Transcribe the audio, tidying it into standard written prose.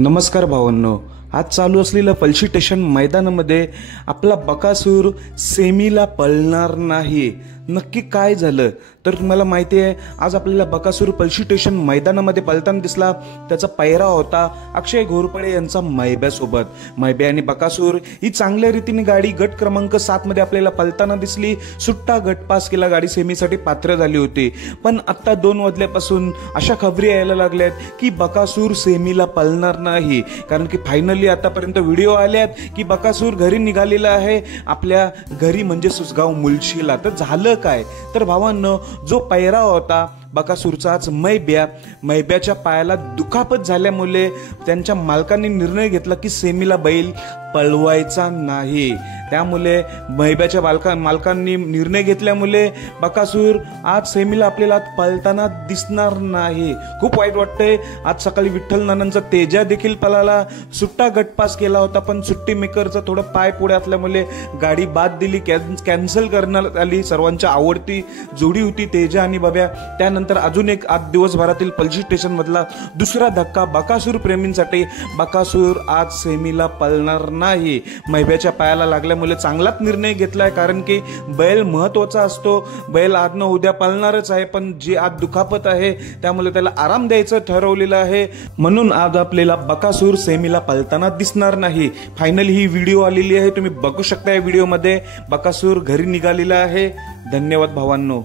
नमस्कार भावांनो, आज चालू असलेल्या पल्शी स्टेशन मैदानामध्ये आपला बकासूर सेमीला पळणार नाही। नक्की काय झालं तर तुम्हाला माहिती आहे, आज आपल्याला बकासूर पल्शी स्टेशन मैदानामध्ये पळताना दिसला। त्याचा पैरा होता अक्षय घोरपडे यांचा मैब्यासोबत। मैब्या आणि बकासूर ही चांगल्या रीतीने गाडी गट क्रमांक 7 मध्ये आपल्याला पळताना दिसली। सुट्टा गट पास केला, गाडी सेमीसाठी पात्र झाली होती। पण आता 2 वाजल्यापासून अशा खबरी यायला लागल्यात की बकासूर सेमीला पळणार नाही, कारण की फायनली आतापर्यंत व्हिडिओ आल्यात की बकासूर घरी निघालेला आहे, आपल्या घरी म्हणजे सुसगाव मुळशीला। तर झालं काय तर भावांनो, जो पैरा होता बकासूरचाच मैब्याच्या पायाला दुखापत झाल्यामुळे त्यांच्या मालकांनी निर्णय घेतला की सेमीला बैल पळवायचा नाही। त्यामुळे मैब्याच्या मालकांनी निर्णय घेतल्यामुळे बकासूर आज सेमीला आपल्याला पळताना दिसणार नाही। खूप वाईट वाटतंय। आज सकाळी विठ्ठल नानांचा तेजा देखील पळाला, सुट्टा गट पास केला होता, पण सुट्टी मेकरचा थोडं पाय पुढे असल्यामुळे गाडी बाद दिली, कॅन्सल करण्यात आली। सर्वांच्या आवडती जोडी होती तेजा आणि बब्या। त्यानंतर अजून एक आज दिवसभरातील पल्शी स्टेशन मधला दुसरा धक्का बकासूर प्रेमींसाठी। बकासूर आज सेमीला पळणार नाही। मैब्याच्या पायाला लागल्यामुळे चांगलाच निर्णय घेतलाय, कारण की बैल महत्वाचा असतो। बैल आज न उद्या पळणारच आहे, पण जी आज दुखापत आहे त्यामुळे त्याला आराम द्यायचं ठरवलेलं आहे। म्हणून आज आपल्याला बकासूर सेमीला पळताना दिसणार नाही। फायनली ही व्हिडिओ आलेली आहे, तुम्ही बघू शकता। या व्हिडिओ मध्ये बकासूर घरी निघालेला आहे। धन्यवाद भावांनो।